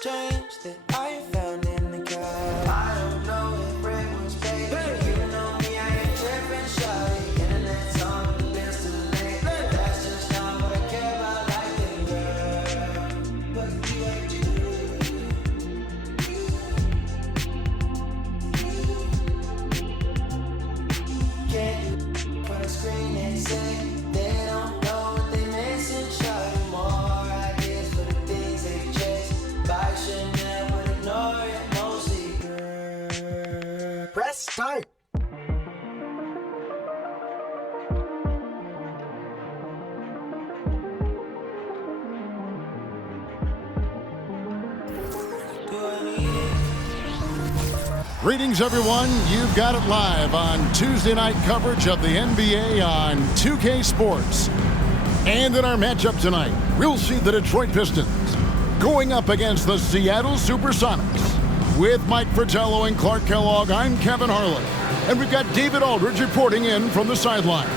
strange that I found in the car. I don't know if rent was paid. You know me, I ain't tripping, shawty. Internet's on, but the bill's too late. That's just not what I care about, like it, girl. But you ain't you. Can't you on the screen and say they don't know what they missing, shawty. More ideas for the things they chase. Buy Chanel, but ignore it mostly, girl. Press start. Greetings, everyone. You've got it live on Tuesday night coverage of the NBA on 2K Sports. And in our matchup tonight, we'll see the Detroit Pistons going up against the Seattle SuperSonics. With Mike Fratello and Clark Kellogg, I'm Kevin Harlan. And we've got David Aldridge reporting in from the sidelines.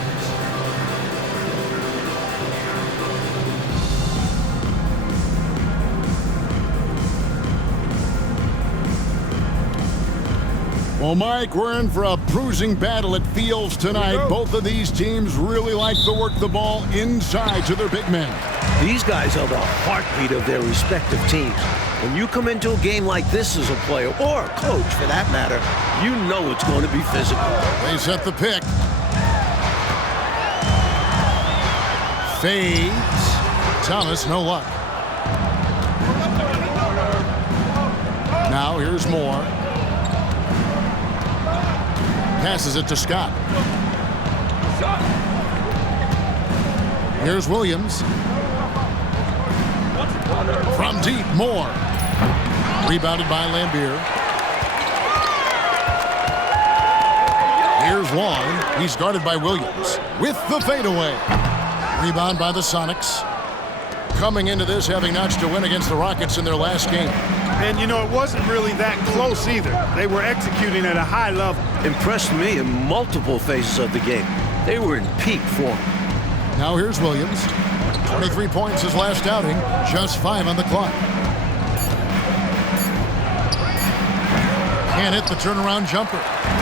Well, Mike, we're in for a bruising battle, it feels, tonight. Both of these teams really like to work the ball inside to their big men. These guys are the heartbeat of their respective teams. When you come into a game like this as a player, or a coach for that matter, you know it's going to be physical. They set the pick. Fades. Thomas, no luck. Now here's Moore. Passes it to Scott. Here's Williams. From deep, Moore. Rebounded by Lambier. Here's Long. He's guarded by Williams. With the fadeaway. Rebound by the Sonics. Coming into this, having notched a win against the Rockets in their last game. And, you know, it wasn't really that close either. They were executing at a high level. Impressed me in multiple phases of the game. They were in peak form. Now here's Williams. 23 points his last outing. Just 5 on the clock. Can't hit the turnaround jumper.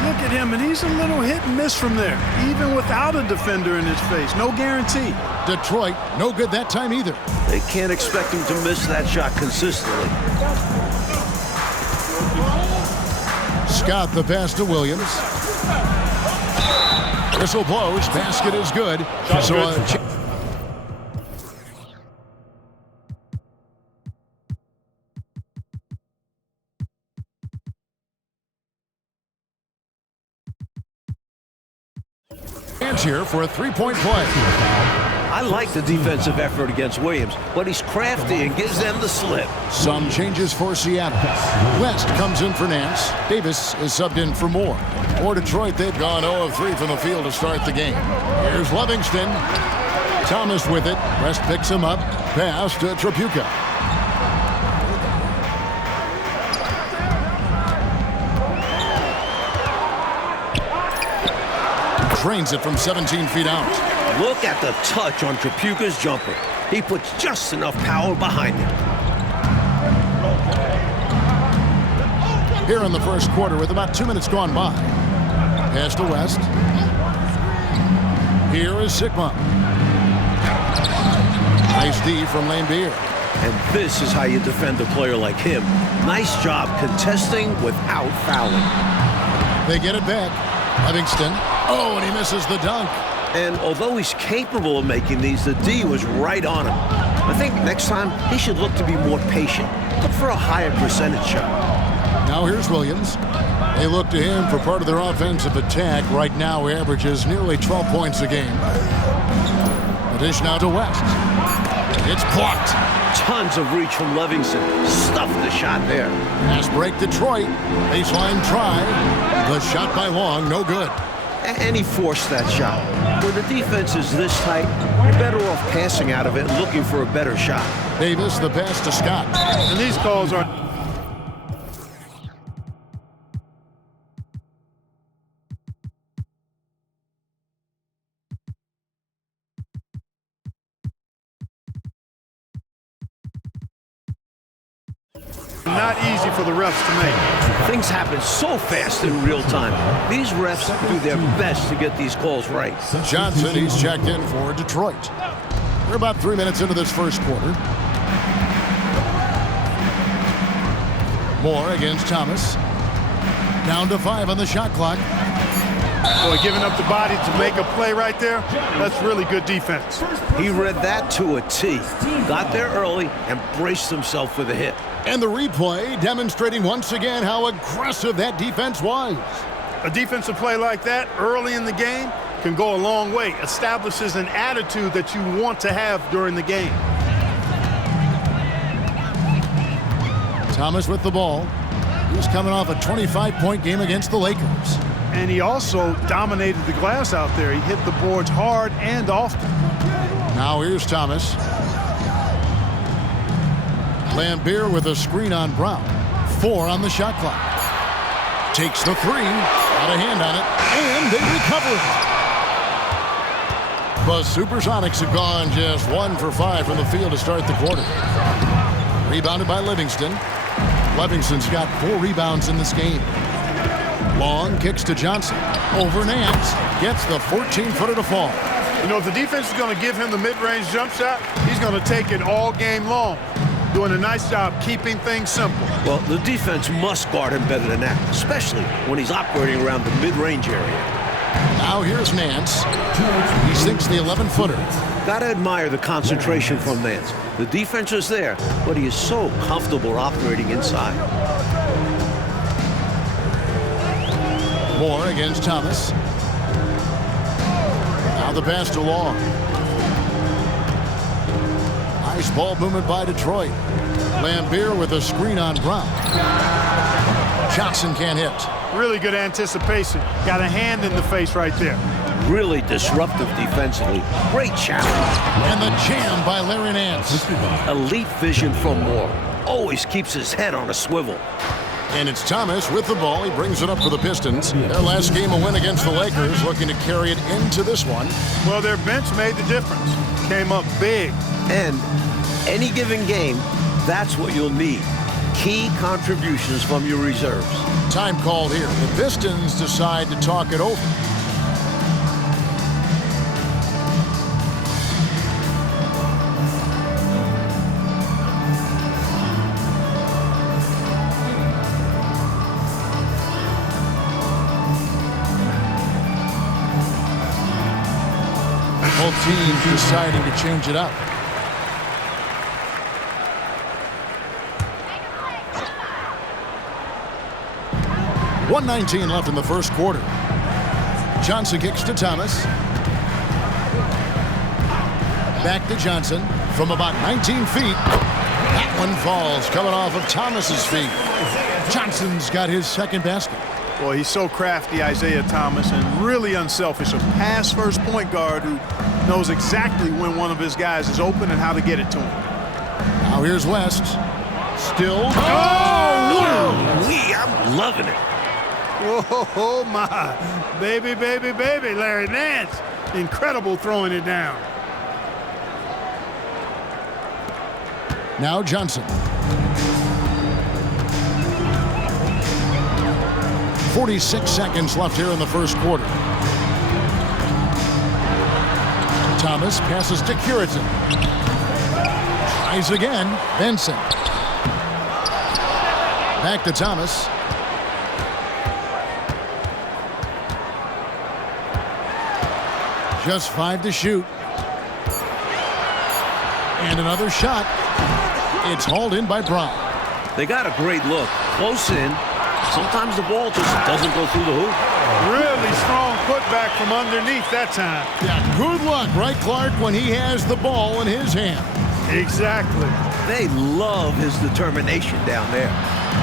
Look at him, and he's a little hit and miss from there, even without a defender in his face. No guarantee. Detroit, no good that time either. They can't expect him to miss that shot consistently. Scott the pass to Williams. Whistle blows. Basket is good. Chance here for a three-point play. I like the defensive effort against Williams, but he's crafty and gives them the slip. Some changes for Seattle. West comes in for Nance. Davis is subbed in for Moore. For Detroit, they've gone 0 of 3 from the field to start the game. Here's Livingston. Thomas with it. West picks him up. Pass to Tripucka. Drains it from 17 feet out. Look at the touch on Tripucka's jumper. He puts just enough power behind it. Here in the first quarter with about 2 minutes gone by. Pass to West. Here is Sigma. Nice D from Lambier. And this is how you defend a player like him. Nice job contesting without fouling. They get it back. Livingston. Oh, and he misses the dunk. And although he's capable of making these, the D was right on him. I think next time he should look to be more patient. Look for a higher percentage shot. Now here's Williams. They look to him for part of their offensive attack. Right now he averages nearly 12 points a game. The dish now to West. It's blocked. Tons of reach from Livingston. Stuffed the shot there. Pass break Detroit. Baseline try. The shot by Long, no good. And he forced that shot. When the defense is this tight, you're better off passing out of it and looking for a better shot. Davis, the pass to Scott. And these calls are... Not easy for the refs to make. Things happen so fast in real time. These refs do their best to get these calls right. Johnson, he's checked in for Detroit. We're about 3 minutes into this first quarter. Moore against Thomas. Down to 5 on the shot clock. Boy, giving up the body to make a play right there, that's really good defense. He read that to a T. Got there early and braced himself for the hit. And the replay demonstrating once again how aggressive that defense was. A defensive play like that early in the game can go a long way. Establishes an attitude that you want to have during the game. Thomas with the ball. He's coming off a 25-point game against the Lakers. And he also dominated the glass out there. He hit the boards hard and often. Now here's Thomas. Lambeer with a screen on Brown. 4 on the shot clock. Takes the 3. Got a hand on it. And they recover it. The SuperSonics have gone just 1 for 5 from the field to start the quarter. Rebounded by Livingston. Livingston's got 4 rebounds in this game. Long kicks to Johnson. Over Nance. Gets the 14-footer to fall. You know, if the defense is going to give him the mid-range jump shot, he's going to take it all game long. Doing a nice job keeping things simple. Well, the defense must guard him better than that, especially when he's operating around the mid-range area. Now here's Nance. He sinks the 11-footer. Gotta admire the concentration from Nance. The defense is there, but he is so comfortable operating inside. Moore against Thomas. Now the pass to Long. Nice ball movement by Detroit. Lambeer with a screen on Brown. Johnson can't hit. Really good anticipation. Got a hand in the face right there. Really disruptive defensively. Great challenge. And the jam by Larry Nance. Elite vision from Moore. Always keeps his head on a swivel. And it's Thomas with the ball. He brings it up for the Pistons. Their last game a win against the Lakers, looking to carry it into this one. Well, their bench made the difference. Came up big. And any given game, that's what you'll need. Key contributions from your reserves. Time called here. The Pistons decide to talk it over. Both teams deciding to change it up. .119 left in the first quarter. Johnson kicks to Thomas. Back to Johnson from about 19 feet. That one falls, coming off of Thomas's feet. Johnson's got his second basket. Boy, he's so crafty, Isaiah Thomas, and really unselfish. A pass-first point guard who knows exactly when one of his guys is open and how to get it to him. Now here's West. Still. I'm loving it. Oh, my. Baby, baby, baby, Larry Nance. Incredible throwing it down. Now Johnson. 46 seconds left here in the first quarter. Thomas passes to Curitan. Tries again. Benson. Back to Thomas. Just 5 to shoot. And another shot. It's hauled in by Brown. They got a great look. Close in. Sometimes the ball just doesn't go through the hoop. Really strong putback from underneath that time. Yeah, good luck, right, Clark, when he has the ball in his hand. Exactly. They love his determination down there.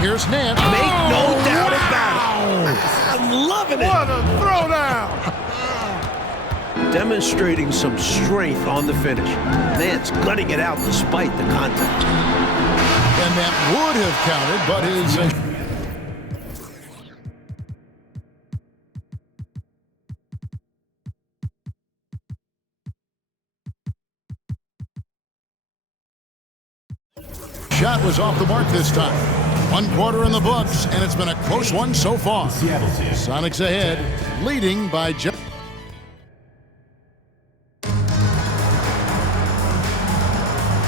Here's Nance. Make no doubt about it. I'm loving it. What a throwdown. Demonstrating some strength on the finish. Nance gutting it out despite the contact. And that would have counted, but his... shot was off the mark this time. One quarter in the books, and it's been a close one so far. Sonics ahead, leading by just.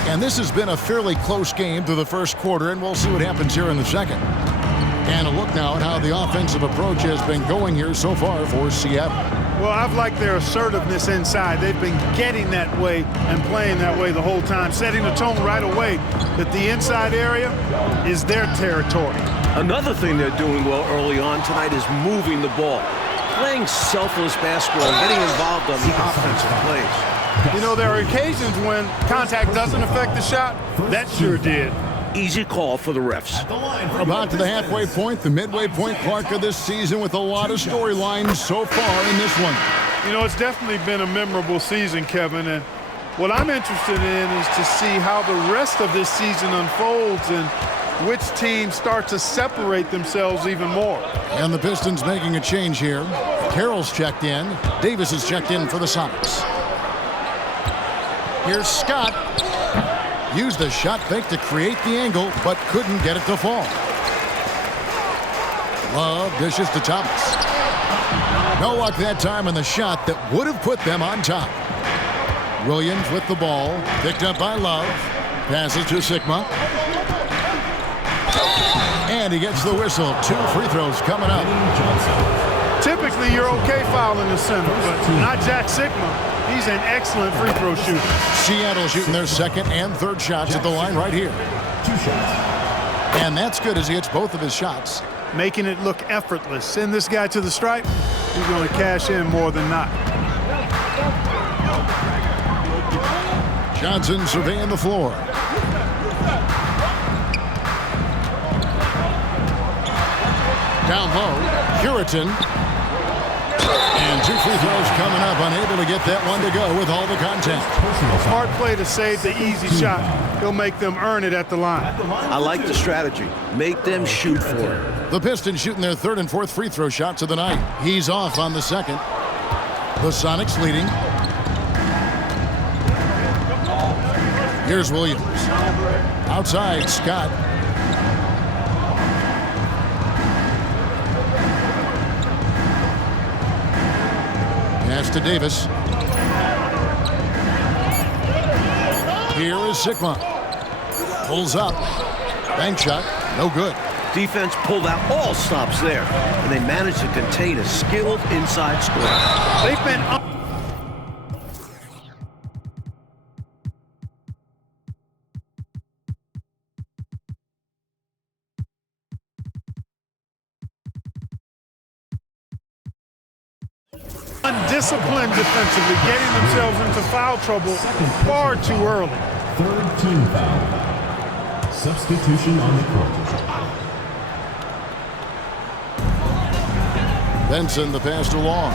And this has been a fairly close game through the first quarter, and we'll see what happens here in the second. And a look now at how the offensive approach has been going here so far for Seattle. Well, I've liked their assertiveness inside. They've been getting that way and playing that way the whole time, setting the tone right away that the inside area is their territory. Another thing they're doing well early on tonight is moving the ball, playing selfless basketball, and getting involved on the offensive plays. You know, there are occasions when contact doesn't affect the shot. That sure did. Easy call for the refs. About to the halfway point, the midway point Clark of this season with a lot of storylines so far in this one. You know, it's definitely been a memorable season, Kevin, and what I'm interested in is to see how the rest of this season unfolds and which teams start to separate themselves even more. And the Pistons making a change here. Carroll's checked in. Davis is checked in for the Sonics. Here's Scott. Used the shot fake to create the angle, but couldn't get it to fall. Love dishes to Thomas. No luck that time on the shot that would have put them on top. Williams with the ball, picked up by Love. Passes to Sigma. And he gets the whistle. 2 free throws coming up. Typically, you're okay fouling the center, but not Jack Sigma. He's an excellent free throw shooter. Seattle shooting their second and third shots at the line right here. 2 shots. And that's good as he hits both of his shots. Making it look effortless. Send this guy to the stripe. He's going to cash in more than not. Johnson surveying the floor. Down low, Puritan. And 2 free throws coming up, unable to get that one to go with all the contact. Smart play to save the easy shot. He'll make them earn it at the line. I like the strategy. Make them shoot for it. The Pistons shooting their third and fourth free throw shots of the night. He's off on the second. The Sonics leading. Here's Williams. Outside, Scott. Pass to Davis. Here is Sigma. Pulls up. Bank shot. No good. Defense pulled out all stops there, and they managed to contain a skilled inside scorer. They've been up. Undisciplined defensively, getting themselves into foul trouble far too early. 3rd team foul. Substitution on the court. Benson, the pass to Long.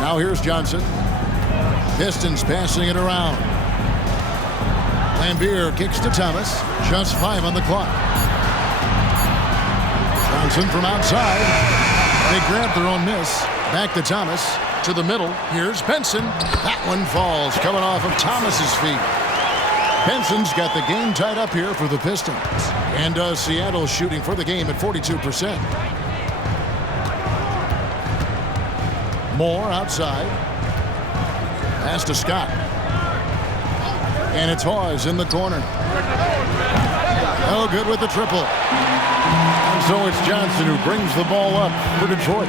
Now here's Johnson. Pistons passing it around. Lambier kicks to Thomas. Just 5 on the clock. Johnson from outside. They grab their own miss. Back to Thomas. To the middle. Here's Benson. That one falls, coming off of Thomas's feet. Benson's got the game tied up here for the Pistons. And Seattle shooting for the game at 42%. Moore outside. Pass to Scott. And it's Hawes in the corner. Oh, good with the triple. And so it's Johnson who brings the ball up for Detroit.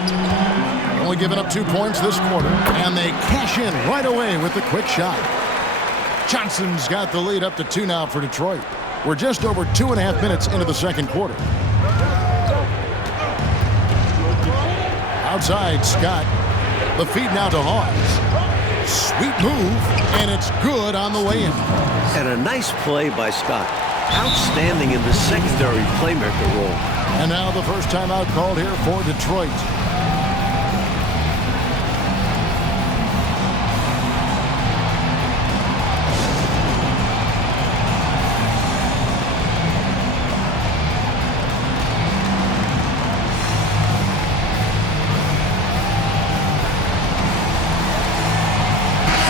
Only giving up 2 points this quarter. And they cash in right away with the quick shot. Johnson's got the lead up to 2 now for Detroit. We're just over 2.5 minutes into the second quarter. Outside, Scott. The feed now to Hawes. Sweet move, and it's good on the way in. And a nice play by Scott. Outstanding in the secondary playmaker role. And now the first timeout called here for Detroit.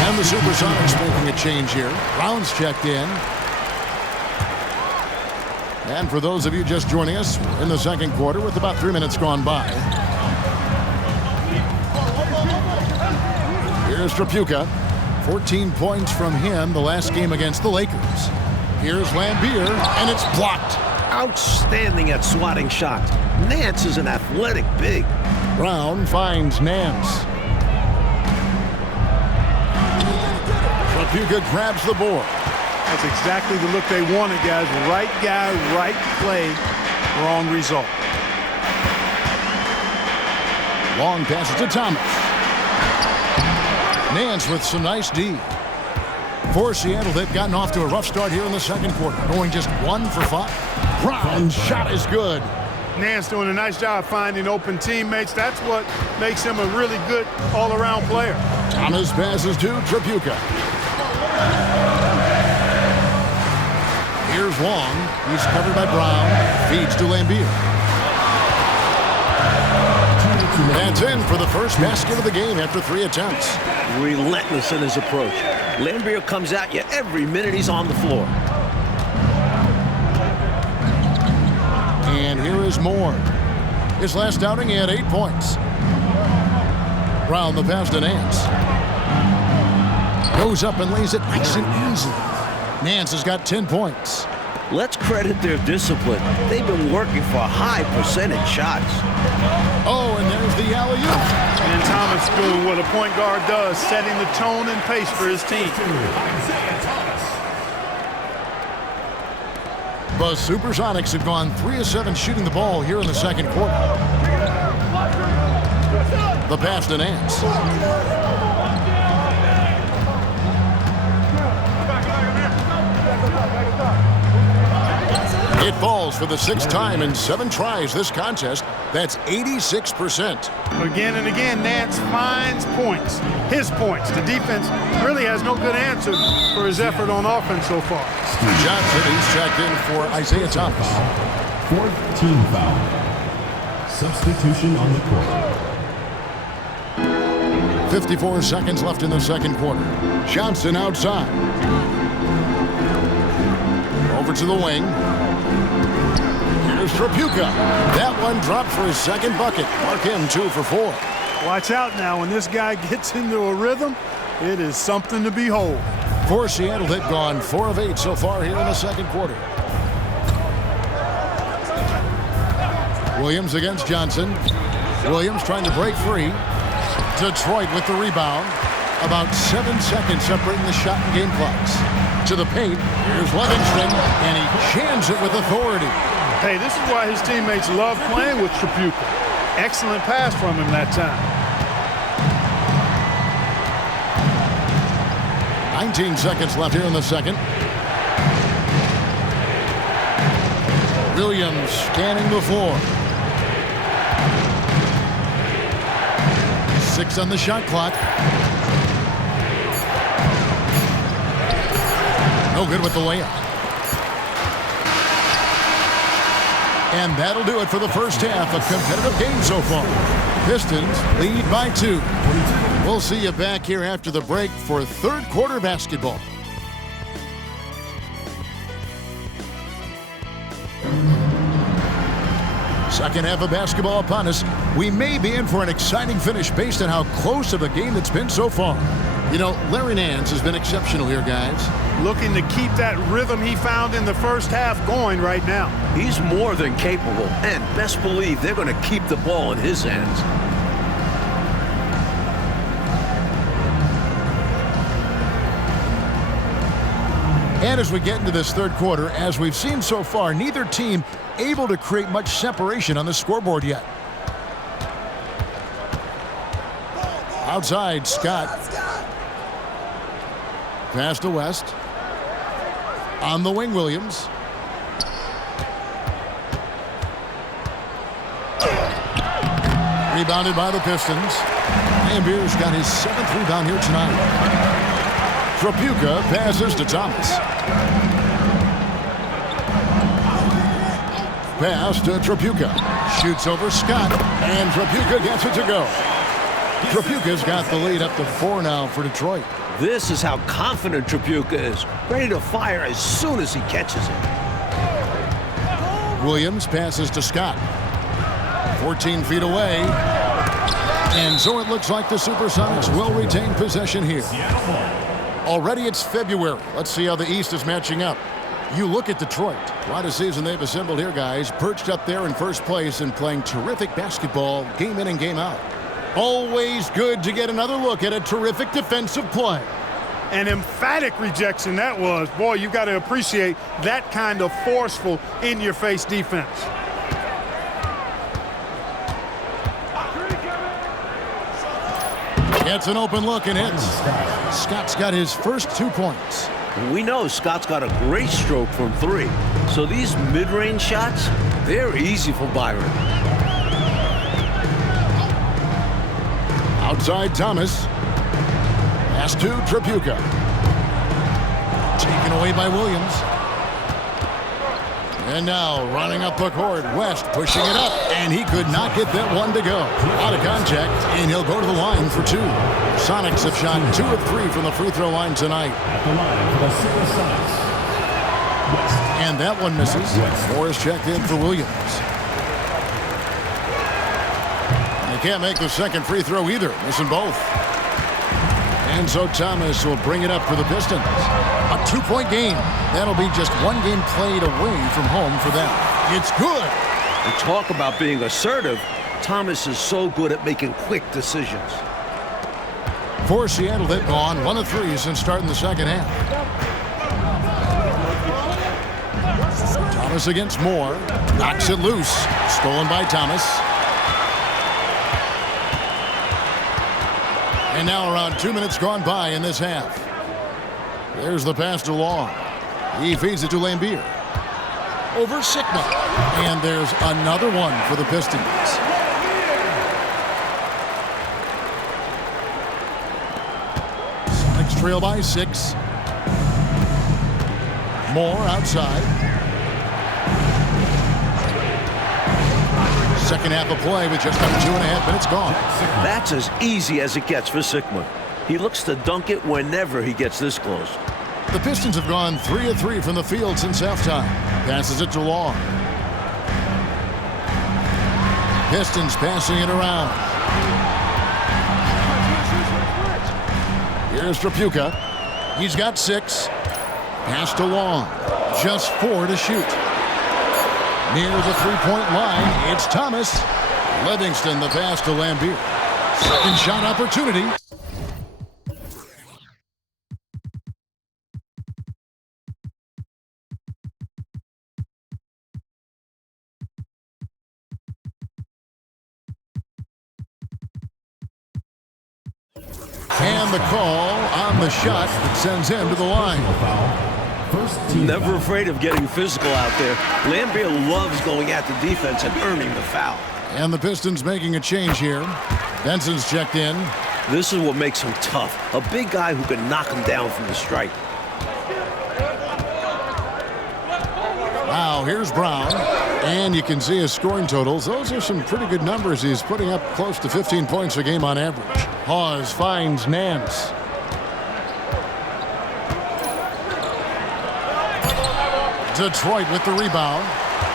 And the SuperSonics making a change here. Brown's checked in. And for those of you just joining us, we're in the second quarter with about 3 minutes gone by. Here's Trapuka. 14 points from him the last game against the Lakers. Here's Lambier, and it's blocked. Outstanding at swatting shots. Nance is an athletic big. Brown finds Nance. Trapuka grabs the board. That's exactly the look they wanted, guys. Right guy, right play, wrong result. Long passes to Thomas. Nance with some nice D. For Seattle, they've gotten off to a rough start here in the second quarter, going just 1 for 5. Brown's shot is good. Nance doing a nice job finding open teammates. That's what makes him a really good all-around player. Thomas passes to Trapuka. Here's Long. He's covered by Brown. Feeds to Lambier. That's in for the first basket of the game after 3 attempts. Relentless in his approach. Lambier comes at you every minute he's on the floor. And here is Moore. His last outing, he had 8 points. Brown the pass to Nance. Goes up and lays it nice and easy. Nance has got 10 points. Let's credit their discipline. They've been working for high percentage shots. Oh, and there's the alley-oop. And Thomas doing what a point guard does, setting the tone and pace for his team. The SuperSonics have gone 3 of 7 shooting the ball here in the second quarter. The pass to Nance. It falls for the 6th time in 7 tries this contest. That's 86%. Again and again, Nance finds points, his points. The defense really has no good answer for his effort on offense so far. Johnson, he's checked in for Isaiah Thomas. 4th team foul. Substitution on the court. 54 seconds left in the second quarter. Johnson outside. Over to the wing. Here's Trapuka. That one dropped for his second bucket. Mark him 2 for 4. Watch out now. When this guy gets into a rhythm, it is something to behold. For Seattle, they've gone 4 of 8 so far here in the second quarter. Williams against Johnson. Williams trying to break free. Detroit with the rebound. About 7 seconds separating the shot and game clocks. To the paint. Here's Livingston, and he jams it with authority. Hey, this is why his teammates love playing with Trapuka. Excellent pass from him that time. 19 seconds left here in the second. Williams scanning the floor. 6 on the shot clock. No good with the layup. And that'll do it for the first half. A competitive game so far. Pistons lead by 2. We'll see you back here after the break for third quarter basketball. Second half of basketball upon us. We may be in for an exciting finish based on how close of a game it's been so far. You know, Larry Nance has been exceptional here, guys. Looking to keep that rhythm he found in the first half going right now. He's more than capable, and best believe they're going to keep the ball in his hands. And as we get into this third quarter, as we've seen so far, neither team able to create much separation on the scoreboard yet. Outside, Scott. Pass to West. On the wing, Williams. Rebounded by the Pistons. Lambier's got his 7th rebound here tonight. Trapuka passes to Thomas. Pass to Trapuka. Shoots over Scott. And Trapuka gets it to go. Trapuka's got the lead up to 4 now for Detroit. This is how confident Trapuka is. Ready to fire as soon as he catches it. Williams passes to Scott. 14 feet away. And so it looks like the SuperSonics will retain possession here. Already it's February. Let's see how the East is matching up. You look at Detroit. Quite a season they've assembled here, guys. Perched up there in first place and playing terrific basketball game in and game out. Always good to get another look at a terrific defensive play. An emphatic rejection that was. Boy, you got to appreciate that kind of forceful, in-your-face defense. Gets an open look and hits. Scott's got his first 2 points. We know Scott's got a great stroke from three. So these mid-range shots, they're easy for Byron. Outside Thomas. Pass to Tripucka. Taken away by Williams. And now running up the court, West pushing it up, and he could not get that one to go. Out of contact, and he'll go to the line for two. Sonics have shot 2 of 3 from the free throw line tonight. At the line for the SuperSonics, West. And that one misses. Morris checked in for Williams. They can't make the second free throw either, missing both. And so Thomas will bring it up for the Pistons. A 2-point game. That'll be just one game played away from home for them. It's good. And talk about being assertive. Thomas is so good at making quick decisions. For Seattle, they've gone 1 of 3 since starting the second half. Thomas against Moore. Knocks it loose. Stolen by Thomas. And now around 2 minutes gone by in this half. There's the pass to Long. He feeds it to Lambier. Over Sigma. And there's another one for the Pistons. Sonics trail by 6. Moore outside. Second half of play with just under 2.5 minutes gone. That's as easy as it gets for Sigma. He looks to dunk it whenever he gets this close. The Pistons have gone 3 of 3 from the field since halftime. Passes it to Long. Pistons passing it around. Here's Tripucka. He's got 6. Pass to Long. Just 4 to shoot. Near the three-point line, it's Thomas. Livingston the pass to Lambier. Second shot opportunity. And the call on the shot that sends him to the line. First team Never foul. afraid of getting physical out there. Lambier loves going at the defense and earning the foul. And the Pistons making a change here. Benson's checked in. This is what makes him tough. A big guy who can knock him down from the stripe. Now here's Brown. And you can see his scoring totals. Those are some pretty good numbers. He's putting up close to 15 points a game on average. Hawes finds Nance. Detroit with the rebound.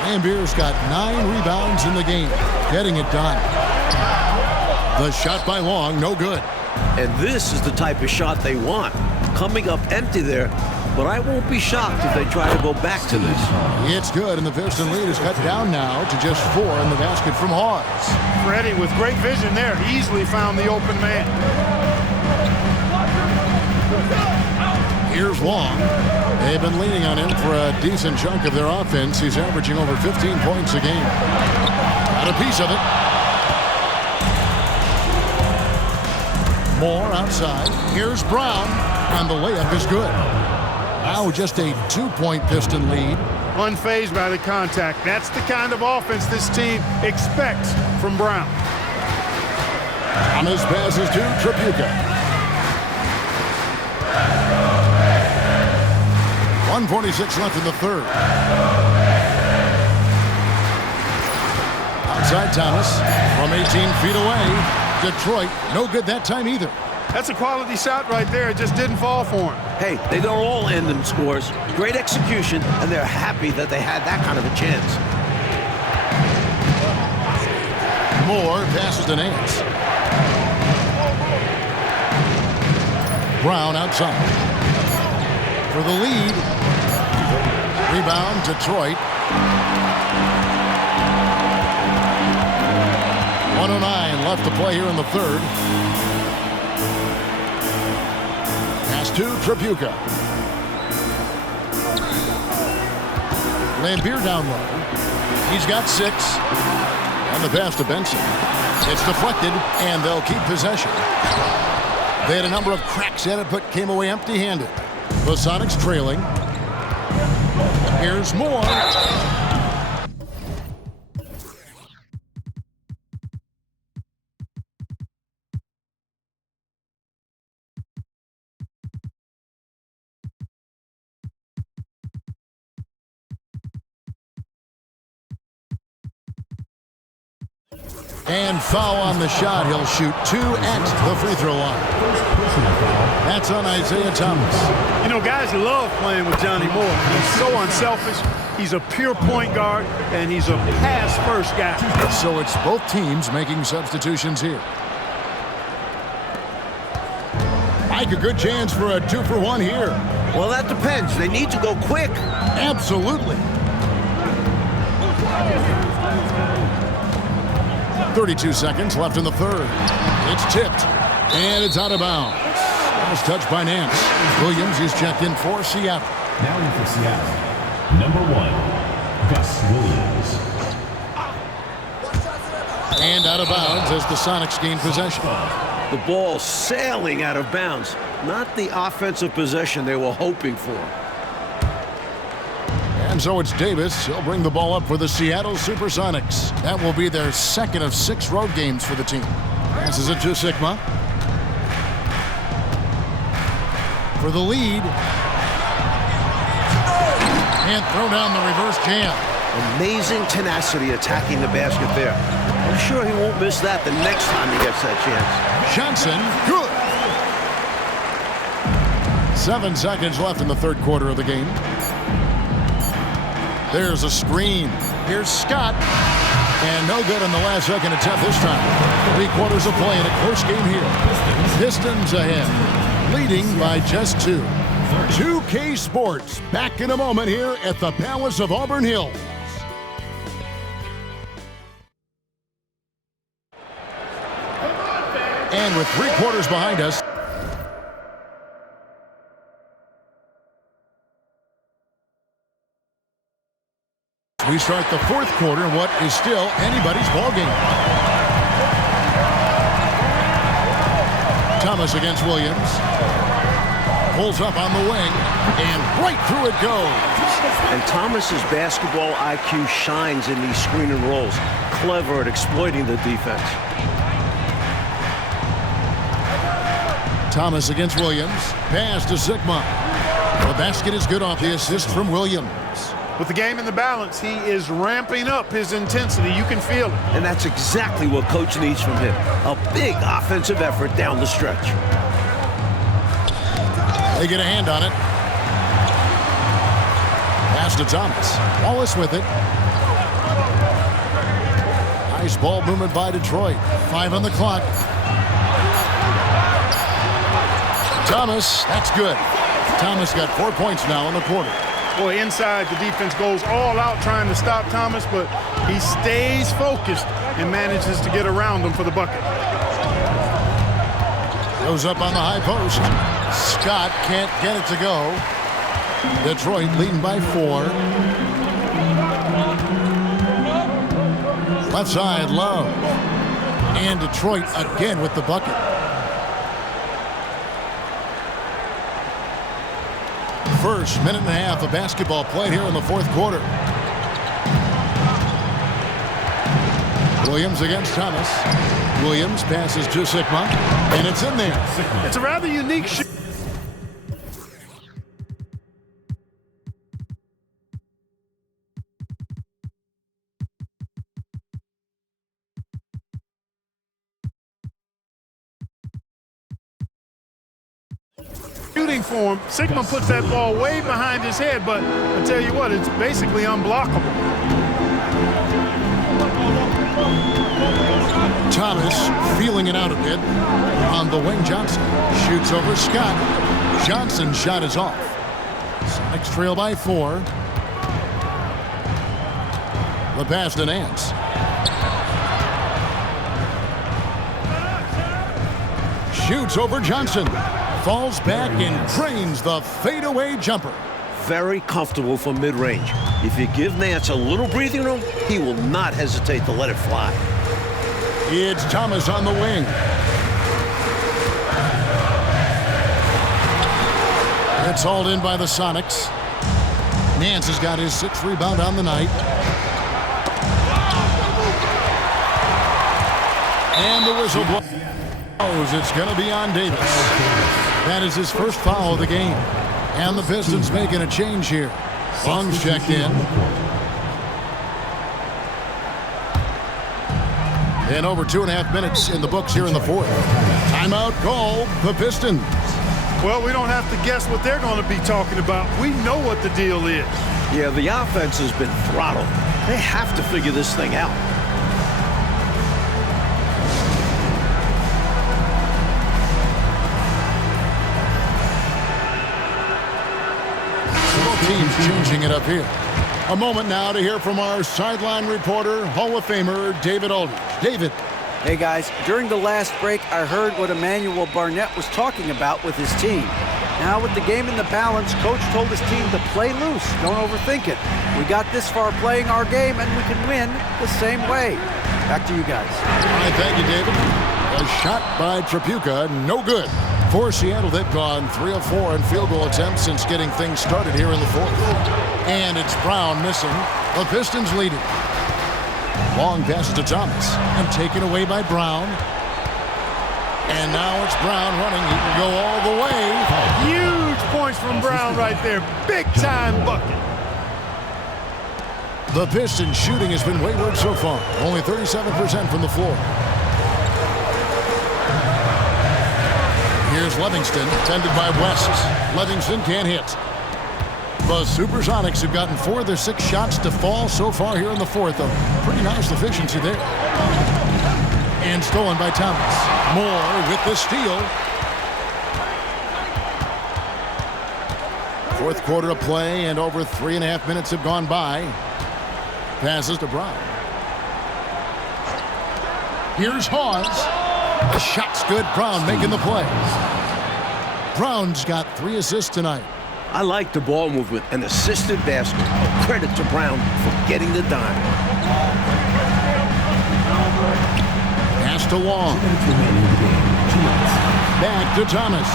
Lambier's got 9 rebounds in the game. Getting it done. The shot by Long, no good. And this is the type of shot they want. Coming up empty there, but I won't be shocked if they try to go back to this. It's good, and the Piston lead is cut down now to just 4 in the basket from Hawes. Freddie with great vision there, easily found the open man. Here's Long. They've been leaning on him for a decent chunk of their offense. He's averaging over 15 points a game. Got a piece of it. Moore outside. Here's Brown, and the layup is good. Now just a 2-point Piston lead. Unfazed by the contact. That's the kind of offense this team expects from Brown. Thomas passes to Tripucka. 1:46 left in the third. Outside Thomas from 18 feet away. Detroit, no good that time either. That's a quality shot right there. It just didn't fall for him. Hey, they don't all end in scores. Great execution, and they're happy that they had that kind of a chance. Moore passes to Nance. Brown outside. For the lead. Rebound, Detroit. 1:09 left to play here in the third. Pass to Tripucka. Lambeer down low. He's got 6. And the pass to Benson. It's deflected, and they'll keep possession. They had a number of cracks at it, but came away empty-handed. The Sonics trailing. Here's Moore. And foul on the shot. He'll shoot 2 at the free throw line. That's on Isaiah Thomas. You know, guys love playing with Johnny Moore. He's so unselfish. He's a pure point guard, and he's a pass-first guy. So it's both teams making substitutions here. Mike, a good chance for a 2-for-1 here. Well, that depends. They need to go quick. Absolutely. 32 seconds left in the third. It's tipped, and it's out of bounds. Last touch by Nance. Williams is checked in for Seattle. Now in for Seattle, number 1, Gus Williams. And out of bounds as the Sonics gain possession. The ball sailing out of bounds. Not the offensive possession they were hoping for. And so it's Davis. He'll bring the ball up for the Seattle SuperSonics. That will be their second of 6 road games for the team. Passes it to Sigma. For the lead. And throw down the reverse jam. Amazing tenacity attacking the basket there. I'm sure he won't miss that the next time he gets that chance. Johnson, good. 7 seconds left in the third quarter of the game. There's a screen. Here's Scott. And no good on the last second attempt this time. 3 quarters of play in a close game here. Pistons ahead, leading by just 2. 2K Sports back in a moment here at the Palace of Auburn Hills. And with 3 quarters behind us, we start the fourth quarter in what is still anybody's ballgame. Thomas against Williams. Pulls up on the wing, and right through it goes. And Thomas's basketball IQ shines in these screen and rolls. Clever at exploiting the defense. Thomas against Williams. Pass to Sigma. The basket is good off the assist from Williams. With the game in the balance, he is ramping up his intensity. You can feel it. And that's exactly what Coach needs from him. A big offensive effort down the stretch. They get a hand on it. Pass to Thomas. Wallace with it. Nice ball movement by Detroit. 5 on the clock. Thomas, that's good. Thomas got 4 points now in the quarter. Boy, inside, the defense goes all out trying to stop Thomas, but he stays focused and manages to get around him for the bucket. Goes up on the high post. Scott can't get it to go. Detroit leading by 4. Left side, Love. And Detroit again with the bucket. First minute and a half of basketball played here in the fourth quarter. Williams against Thomas. Williams passes to Sigma, and it's in there. It's a rather unique shot. Shooting for him. Sigma puts that ball way behind his head, but I tell you what, it's basically unblockable. Thomas feeling it out a bit on the wing. Johnson shoots over Scott. Johnson's shot is off. Sonics trail by 4. The pass to Nance. Shoots over Johnson. Falls back and drains the fadeaway jumper. Very comfortable from mid-range. If you give Nance a little breathing room, he will not hesitate to let it fly. It's Thomas on the wing. It's hauled in by the Sonics. Nance has got his 6th rebound on the night. And the whistle blows. It's going to be on Davis. That is his first foul of the game. And the Pistons making a change here. Long's checked in. And over 2.5 minutes in the books here in the 4th. Timeout call, the Pistons. Well, we don't have to guess what they're going to be talking about. We know what the deal is. Yeah, the offense has been throttled. They have to figure this thing out. Teams changing it up here. A moment now to hear from our sideline reporter, Hall of Famer David Aldridge. David. Hey guys, during the last break, I heard what Emmanuel Barnett was talking about with his team. Now with the game in the balance, coach told his team to play loose, don't overthink it. We got this far playing our game and we can win the same way. Back to you guys. All right, thank you, David. A shot by Tripucka, no good. For Seattle, they've gone 3 of 4 in field goal attempts since getting things started here in the 4th. And it's Brown missing. The Pistons leading. Long passes to Thomas and taken away by Brown. And now it's Brown running. He can go all the way. Huge points from Brown right there. Big time bucket. The Pistons shooting has been wayward so far. Only 37% from the floor. Here's Livingston, tended by West. Livingston can't hit. The SuperSonics have gotten 4 of their 6 shots to fall so far here in the 4th. A pretty nice efficiency there. And stolen by Thomas. Moore with the steal. 4th quarter of play, and over 3.5 minutes have gone by. Passes to Brown. Here's Hawes. The shot's good. Brown making the play. Brown's got 3 assists tonight. I like the ball movement and assisted basket. Credit to Brown for getting the dime. Pass to Long. Back to Thomas.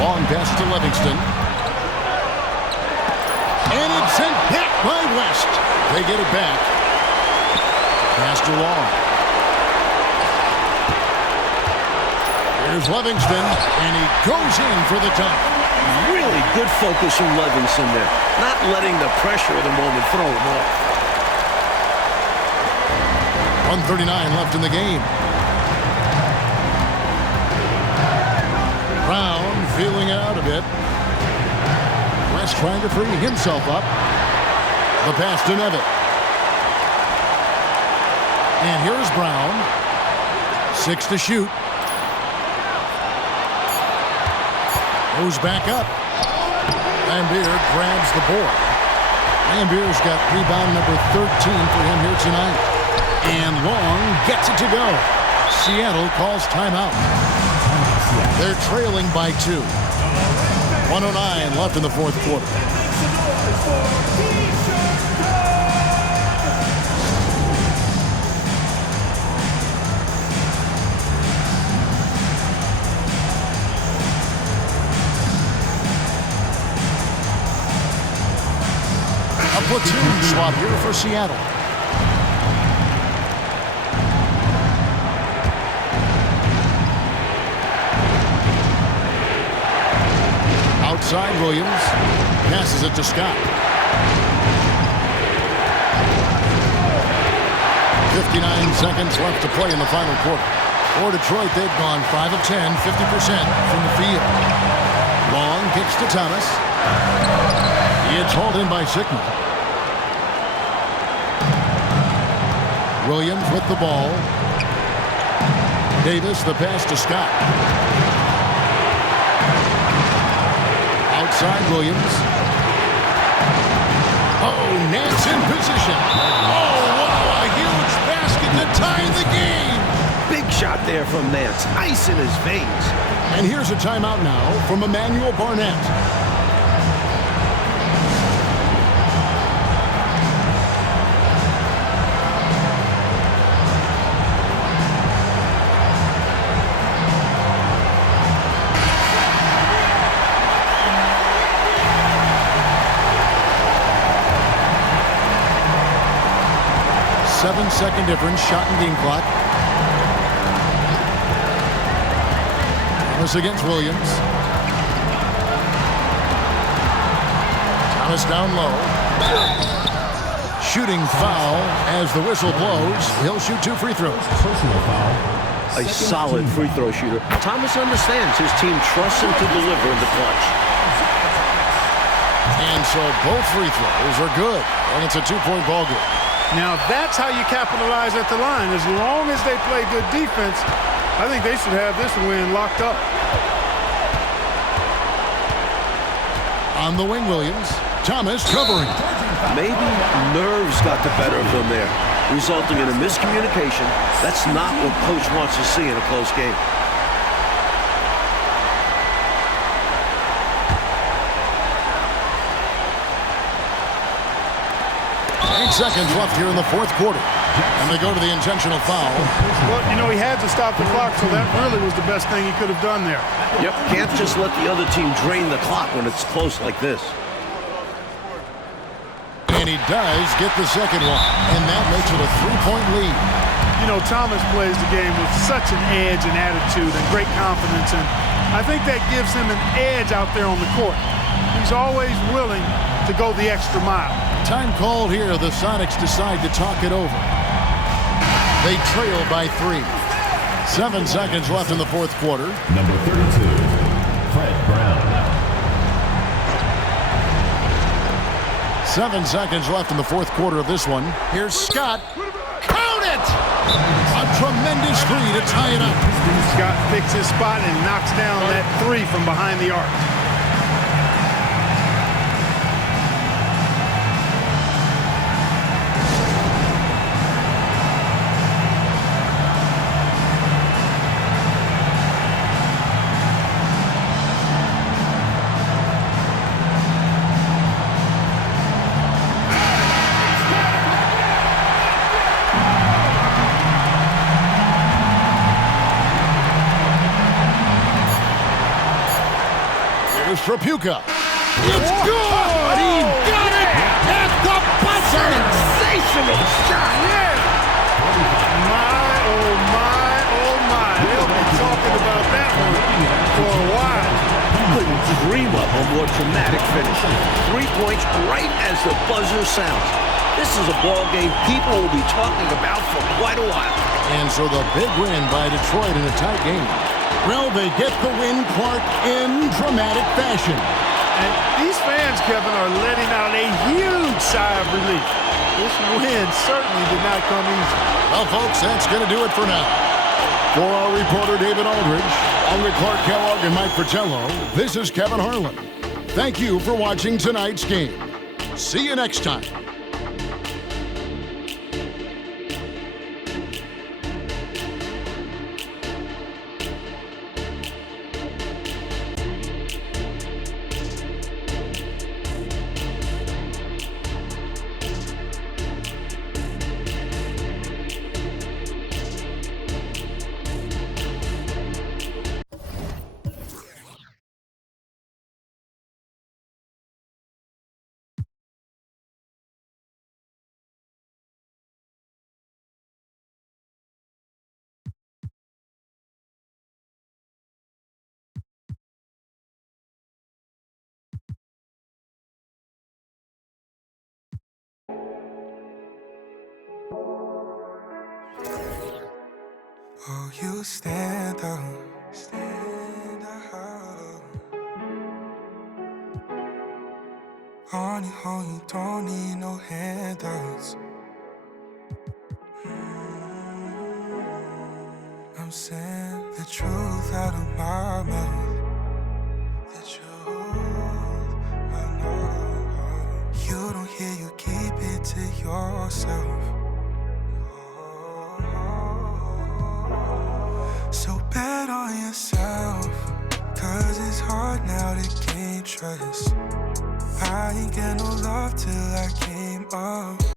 Long pass to Livingston. And it's sent back by West. They get it back. Pass to Long. Here's Livingston, and he goes in for the dunk. Really good focus from Livingston there. Not letting the pressure of the moment throw him off. 1:39 left in the game. Brown feeling it out a bit. West trying to free himself up. The pass to Nevitt. And here's Brown. 6 to shoot. Goes back up. Lambier grabs the board. Lambier's got rebound number 13 for him here tonight. And Long gets it to go. Seattle calls timeout. They're trailing by 2. 1:09 left in the 4th quarter. A platoon swap here for Seattle. Outside Williams. Passes it to Scott. 59 seconds left to play in the final quarter. For Detroit, they've gone 5 of 10, 50% from the field. Long kicks to Thomas. It's hauled in by Sigma. Williams with the ball. Davis, the pass to Scott. Outside Williams. Oh, Nance in position. Oh, wow, a huge basket to tie the game. Big shot there from Nance. Ice in his veins. And here's a timeout now from Emmanuel Barnett. 7-second difference, shot and game clock. Thomas against Williams. Thomas down low. Shooting foul as the whistle blows. He'll shoot 2 free throws. Personal foul. A solid free throw shooter. Thomas understands his team trusts him to deliver in the clutch. And so both free throws are good. And it's a 2-point ball game. Now that's how you capitalize at the line. As long as they play good defense, I think they should have this win locked up. On the wing, Williams. Thomas covering. Maybe nerves got the better of them there, resulting in a miscommunication. That's not what coach wants to see in a close game. 8 seconds left here in the fourth quarter. And they go to the intentional foul. Well, you know, he had to stop the clock, so that really was the best thing he could have done there. Yep, can't just let the other team drain the clock when it's close like this. And he does get the second one. And that makes it a 3-point lead. You know, Thomas plays the game with such an edge and attitude and great confidence, and I think that gives him an edge out there on the court. He's always willing to go the extra mile. Time called here. The Sonics decide to talk it over. They trail by 3. 7 seconds left in the fourth quarter. Number 32, Fred Brown. 7 seconds left in the fourth quarter of this one. Here's Scott. Count it! A tremendous 3 to tie it up. Scott picks his spot and knocks down that 3 from behind the arc. Trapuka. It's good! He got it at the buzzer! Sensational shot! Yeah! My, oh my, oh my. They'll be talking about that one for a while. Couldn't dream up a more dramatic finish. 3 points right as the buzzer sounds. This is a ball game people will be talking about for quite a while. And so the big win by Detroit in a tight game. Well, they get the win, Clark, in dramatic fashion. And these fans, Kevin, are letting out a huge sigh of relief. This win certainly did not come easy. Well, folks, that's going to do it for now. For our reporter, David Aldridge, along with Clark Kellogg and Mike Fratello, this is Kevin Harlan. Thank you for watching tonight's game. See you next time. Oh, you stand up, stand up. On your own, you don't need no handouts. saying? The truth out of my mouth. The truth, I know. You don't hear, you keep it to yourself. So bet on yourself, 'cause it's hard now to gain trust. I ain't get no love till I came up.